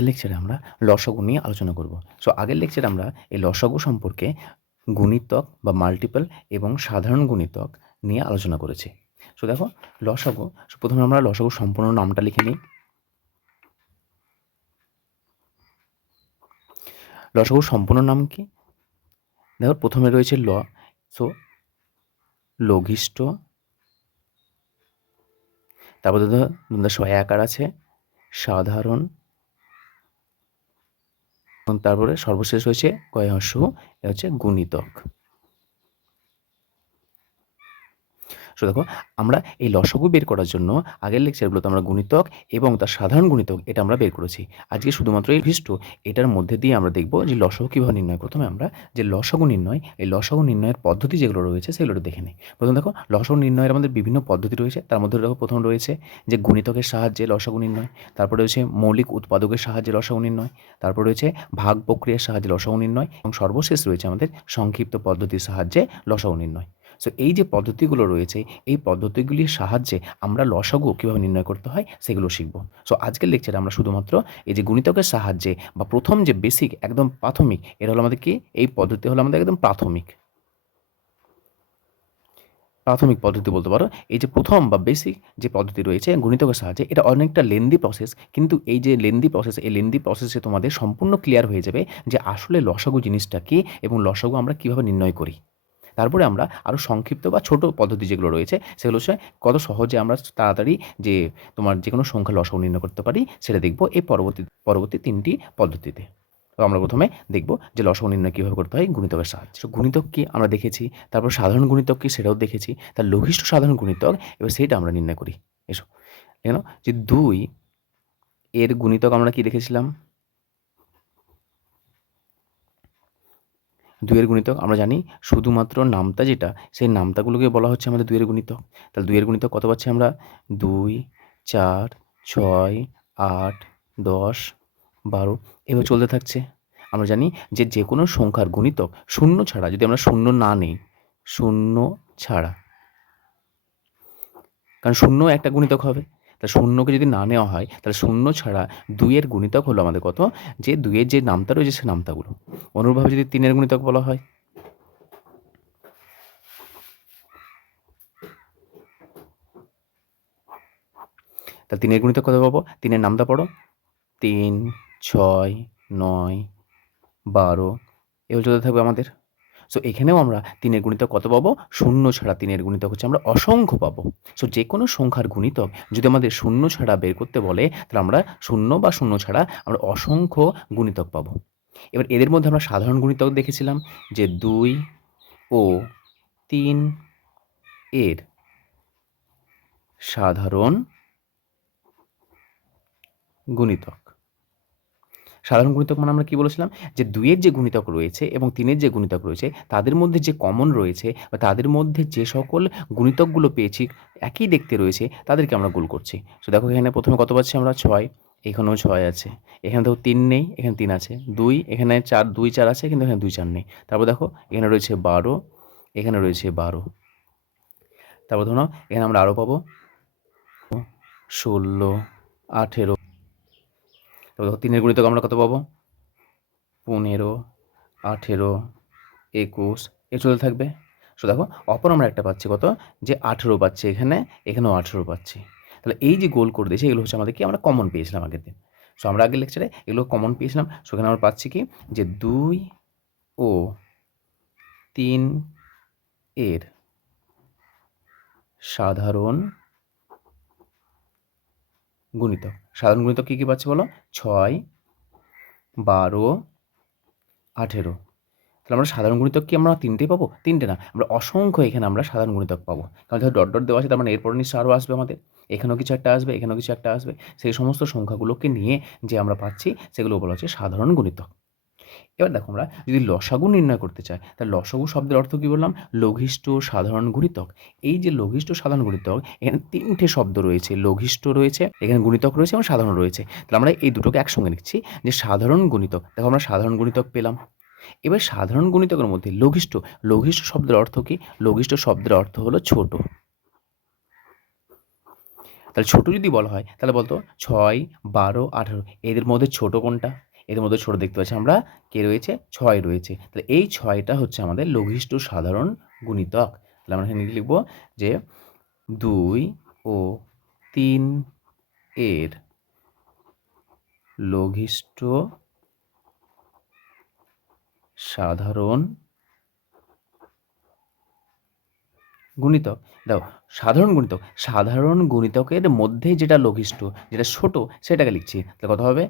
আজকের লেকচারে আমরা লসাগু নিয়ে আলোচনা করব। সো আগের লেকচারে আমরা এই লসাগু সম্পর্কে গুণিতক বা মাল্টিপল এবং সাধারণ গুণিতক নিয়ে আলোচনা করেছি। সো দেখো, লসাগু প্রথমে আমরা লসাগু সম্পূর্ণ নামটা লিখে নিই। লসাগু সম্পূর্ণ নাম কি? দেখো, প্রথমে রয়েছে ল সো লঘিষ্ঠ, তারপর দেখো ছয় আকার আছে, সাধারণ এবং তারপরে সর্বশেষ হয়েছে কয়হস্য এ হচ্ছে গুণিতক। সো দেখো, আমরা এই লসগু বের করার জন্য আগের লেকচারগুলোতে আমরা গুণিতক এবং তার সাধারণ গুণিতক এটা আমরা বের করেছি। আজকে শুধুমাত্র এই ভিষ্ট এটার মধ্যে দিয়ে আমরা দেখব যে লসগু কীভাবে নির্ণয় প্রথমে আমরা যে লসগু নির্ণয়, এই লসগু নির্ণয়ের পদ্ধতি যেগুলো রয়েছে সেগুলো দেখে নিই। প্রথম দেখো, লসগু নির্ণয়ের আমাদের বিভিন্ন পদ্ধতি রয়েছে। তার মধ্যে দেখো প্রথম রয়েছে যে গুণিতকের সাহায্যে লসগু নির্ণয়, তারপর রয়েছে মৌলিক উৎপাদকের সাহায্যে লসগু নির্ণয়, তারপর রয়েছে ভাগ প্রক্রিয়ার সাহায্যে লসগু নির্ণয় এবং সর্বশেষ রয়েছে আমাদের সংক্ষিপ্ত পদ্ধতির সাহায্যে লসগু নির্ণয়। সো এই যে পদ্ধতিগুলো রয়েছে, এই পদ্ধতিগুলির সাহায্যে আমরা লসাগু কীভাবে নির্ণয় করতে হয় সেগুলো শিখব। সো আজকের লেকচারে আমরা শুধুমাত্র এই যে গুণিতকের সাহায্যে বা প্রথম যে বেসিক একদম প্রাথমিক এটা হলো আমাদের কি? এই পদ্ধতি হলো আমাদের একদম প্রাথমিক। প্রাথমিক পদ্ধতি বলতে পারো। এই যে প্রথম বা বেসিক যে পদ্ধতি রয়েছে গণিতকের সাহায্যে, এটা অনেকটা লেন্দি প্রসেস কিন্তু এই যে লেন্দি প্রসেস এই লেন্দি প্রসেসে তোমাদের সম্পূর্ণ ক্লিয়ার হয়ে যাবে যে আসলে লসাগু জিনিসটা কী এবং লসাগু আমরা কীভাবে নির্ণয় করি। তারপরে আমরা আরও সংক্ষিপ্ত বা ছোট পদ্ধতি যেগুলো রয়েছে, সেগুলো হচ্ছে কত সহজে আমরা তাড়াতাড়ি যে তোমার যে কোনো সংখ্যা লসাগু নির্ণয় করতে পারি, সেটা দেখব এই পরবর্তী পরবর্তী তিনটি পদ্ধতিতে। তো আমরা প্রথমে দেখব যে লসাগু নির্ণয় কীভাবে করতে হয় গুণিতকের সাহায্যে। গুণিতক কি আমরা দেখেছি, তারপর সাধারণ গুণিতক কি সেটাও দেখেছি, তার লঘিষ্ঠ সাধারণ গুণিতক, এবার সেটা আমরা নির্ণয় করি। এসো কেন যে দুই এর গুণিতক আমরা কি দেখেছিলাম? দুইয়ের গুণিতক, আমরা জানি শুধুমাত্র নামতা যেটা, সেই নামতাগুলোকে বলা হচ্ছে আমাদের দুইয়ের গুণিতক। তাহলে দুইয়ের গুণিতক কত পাচ্ছি আমরা? দুই, চার, ছয়, আট, দশ, বারো এভাবে চলতে থাকছে। আমরা জানি যে যে কোনো সংখ্যার গুণিতক শূন্য ছাড়া, যদি আমরা শূন্য না নেই, শূন্য ছাড়া। কারণ শূন্য একটা গুণিতক হবে। তাহলে শূন্যকে যদি না নেওয়া হয়, তাহলে শূন্য ছাড়া দুইয়ের গুণিতক হলো আমাদের কত? যে দুইয়ের যে নামতা রয়েছে সে নামতাগুলো। অনুরূপভাবে যদি তিনের গুণিতক বলা হয়। তাহলে তিনের গুণিতক কত পাবো? তিনের নামটা পড়ো। তিন, ছয়, নয়, বারো, এগুলো চলতে থাকবে আমাদের। সো এখানেও আমরা তিনের গুণিতক কত পাবো? শূন্য ছাড়া তিনের গুণিতক হচ্ছে আমরা অসংখ্য পাবো। সো যে কোনো সংখ্যার গুণিতক যদি আমাদের শূন্য ছাড়া বের করতে বলে, তাহলে আমরা শূন্য বা শূন্য ছাড়া আমরা অসংখ্য গুণিতক পাবো। এবার এদের মধ্যে আমরা সাধারণ গুণিতক দেখেছিলাম, যে দুই ও তিন এর সাধারণ গুণিতক। সাধারণ গুণিতক মানে আমরা কি বলেছিলাম? যে দুইয়ের যে গুণিতক রয়েছে এবং তিনের যে গুণিতক রয়েছে, তাদের মধ্যে যে কমন রয়েছে বা তাদের মধ্যে যে সকল গুণিতকগুলো পেয়েছি, একই দেখতে রয়েছে, তাদেরকে আমরা গোল করছি। তো দেখো এখানে প্রথমে কত পাচ্ছি আমরা? ছয়। এখানেও ছয় আছে। এখানে দেখো তিন নেই, এখানে তিন আছে। দুই, এখানে চার, দুই, চার আছে কিন্তু এখানে দুই, চার নেই। তারপর দেখো এখানে রয়েছে বারো, এখানে রয়েছে বারো। তারপর ধরো, এখানে আমরা আরও পাবো ষোলো, আঠেরো তবে তিনের গুণিতক আমরা কত পাবো? পনেরো, আঠেরো, একুশ, এ চলতে থাকবে। সো দেখো, অপর আমরা একটা পাচ্ছি কত? যে আঠেরো পাচ্ছি এখানে, এখানেও আঠেরো পাচ্ছি। তাহলে এই যে গোল করে দিয়েছে, এগুলো হচ্ছে আমাদের কি? আমরা কমন পেয়েছিলাম আগের দিন। সো আমরা আগের লেকচারে এগুলো কমন পেয়েছিলাম। সেখানে আমরা পাচ্ছি কি? যে দুই ও তিন এর সাধারণ গুণিতক সাধারণ গুণিতক কী কী পাচ্ছি বলো? ছয়, বারো, আঠেরো। তাহলে আমরা সাধারণ গুণিতক কি আমরা তিনটেই পাবো? তিনটে না। আমরা অসংখ্য এখানে আমরা সাধারণ গুণিতক পাবো। কারণ ধর ডট ডট দেওয়া আছে, তার মানে এরপর নিশ্চয় আরও আসবে আমাদের। এখানেও কিছু একটা আসবে, এখানেও কিছু একটা আসবে। সেই সমস্ত সংখ্যাগুলোকে নিয়ে যে আমরা পাচ্ছি সেগুলো বলা হচ্ছে সাধারণ গুণিতক। এবার দেখো আমরা যদি লসাগু নির্ণয় করতে চাই, তাহলে লসাগু শব্দের অর্থ কী বললাম? লঘিষ্ঠ সাধারণ গুণিতক। এই যে লঘিষ্ঠ সাধারণ গুণিতক, এখানে তিনটে শব্দ রয়েছে, লঘিষ্ঠ রয়েছে, এখানে গুণিতক রয়েছে এবং সাধারণ রয়েছে। তাহলে আমরা এই দুটোকে একসঙ্গে নিচ্ছি যে সাধারণ গুণিতক। দেখো আমরা সাধারণ গুণিতক পেলাম। এবার সাধারণ গুণিতকের মধ্যে লঘিষ্ঠ লঘিষ্ঠ শব্দের অর্থ কি? লঘিষ্ঠ শব্দের অর্থ হলো ছোট। তাহলে ছোট যদি বলা হয়, তাহলে বলতো ছয়, বারো, আঠারো। এদের মধ্যে ছোট কোনটা? এদের মধ্যে ছোট দেখতে পাচ্ছি আমরা, কে রয়েছে? ছয় রয়েছে। তাহলে এই ছয়টা হচ্ছে আমাদের লঘিষ্ঠ সাধারণ গুণিতক। তাহলে আমরা এখানে লিখব যে দুই ও তিন এর লঘিষ্ঠ সাধারণ গুণিতক। দাও সাধারণ গুণিতক। সাধারণ গুণিতকের মধ্যে যেটা লঘিষ্ঠ, যেটা ছোট, সেটাকে লিখছি। তাহলে কত হবে?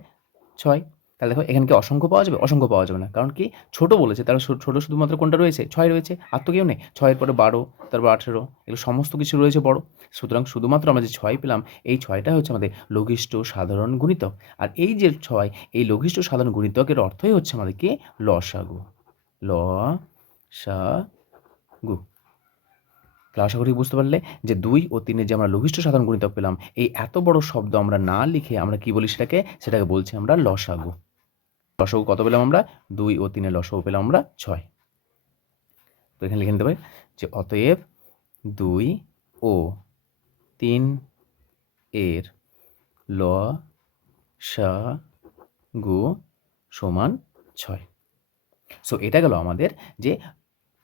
ছয়। তাহলে দেখো, এখানে কি অসংখ্য পাওয়া যাবে? অসংখ্য পাওয়া যাবে না। কারণ কি? ছোট বলেছে। তাহলে ছোট শুধুমাত্র কোনটা রয়েছে? ছয় রয়েছে। আর তো কেউ নেই। ছয়ের পরে বারো, তারপর আঠেরো, এগুলো সমস্ত কিছু রয়েছে বড়। সুতরাং শুধুমাত্র আমরা যে ছয় পেলাম, এই ছয়টা হচ্ছে আমাদের লঘিষ্ঠ সাধারণ গুণিতক। আর এই যে ছয়, এই লঘিষ্ঠ সাধারণ গুণিতকের অর্থই হচ্ছে আমাদের কি? লসাগু। ল সা গু তাহলে আশা করি বুঝতে পারলে যে দুই ও তিনের যে আমরা লঘিষ্ঠ সাধারণ গুণিতক পেলাম, এই এত বড় শব্দ আমরা না লিখে আমরা কি বলি সেটাকে? সেটাকে বলছি আমরা লসাগু। লসাগু কত পেলাম আমরা? দুই ও তিনের লসাগু পেলাম আমরা ছয়। তো এখানে লিখে নিতে পারি যে অতএব দুই ও তিন এর ল, সা, গু সমান ছয়। সো এটা গেল আমাদের যে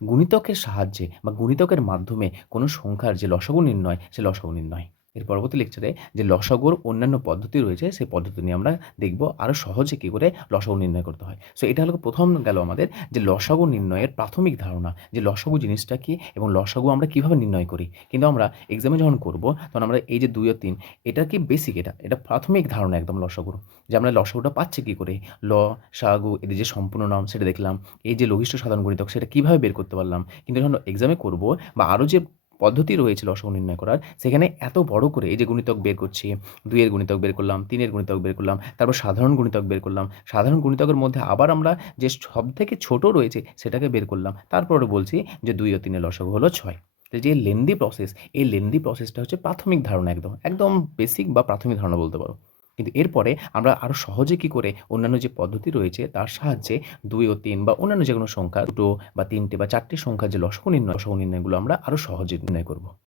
গুণিতকের সাহায্যে বা গুণিতকের মাধ্যমে কোনো সংখ্যার যে লসাগু নির্ণয়, সে লসাগু নির্ণয়। এর পরবর্তী লেকচারে যে লসাগুর অন্যান্য পদ্ধতি রয়েছে, সেই পদ্ধতি নিয়ে আমরা দেখব আরও সহজে কী করে লসাগু নির্ণয় করতে হয়। সো এটা হলো প্রথম গেল আমাদের যে লসাগু নির্ণয়ের প্রাথমিক ধারণা, যে লসাগু জিনিসটা কী এবং লসাগু আমরা কীভাবে নির্ণয় করি। কিন্তু আমরা এক্সামে যখন করব, তখন আমরা এই যে দুই ও তিন, এটা কি বেসিক এটা? এটা প্রাথমিক ধারণা একদম লসাগুর। যে আমরা লসাগুটা পাচ্ছি কী করে? ল, সাগু এদের যে সম্পূর্ণ নাম সেটা দেখলাম, এই যে লঘিষ্ঠ সাধারণ গণিতক, সেটা কীভাবে বের করতে পারলাম? কিন্তু যখন এক্সামে করব বা আরও যে পদ্ধতি রয়েছে লসাগু নির্ণয় করার। সেখানে এত বড় করে এই যে গুণিতক বের করছি, দুইয়ের গুণিতক বের করলাম, তিনের গুণিতক বের করলাম, তারপর সাধারণ গুণিতক বের করলাম, সাধারণ গুণিতকের মধ্যে আবার আমরা যে সব থেকে ছোট রয়েছে সেটাকে বের করলাম। তারপরে বলছি যে দুই ও তিনের লসাগু হলো ছয়। তো যে লেন্দি প্রসেস এই লেন্দি প্রসেসটা হচ্ছে প্রাথমিক ধারণা একদম একদম বেসিক বা প্রাথমিক ধারণা বলতে পারো। কিন্তু এরপরে আমরা আরও সহজে কি করে অন্যান্য যে পদ্ধতি রয়েছে, তার সাহায্যে দুই ও তিন বা অন্যান্য যে কোনো সংখ্যা, দুটো বা তিনটে বা চারটে সংখ্যা যে লসক নির্ণয় লসক নির্ণয়গুলো আমরা আরও সহজে নির্ণয় করব।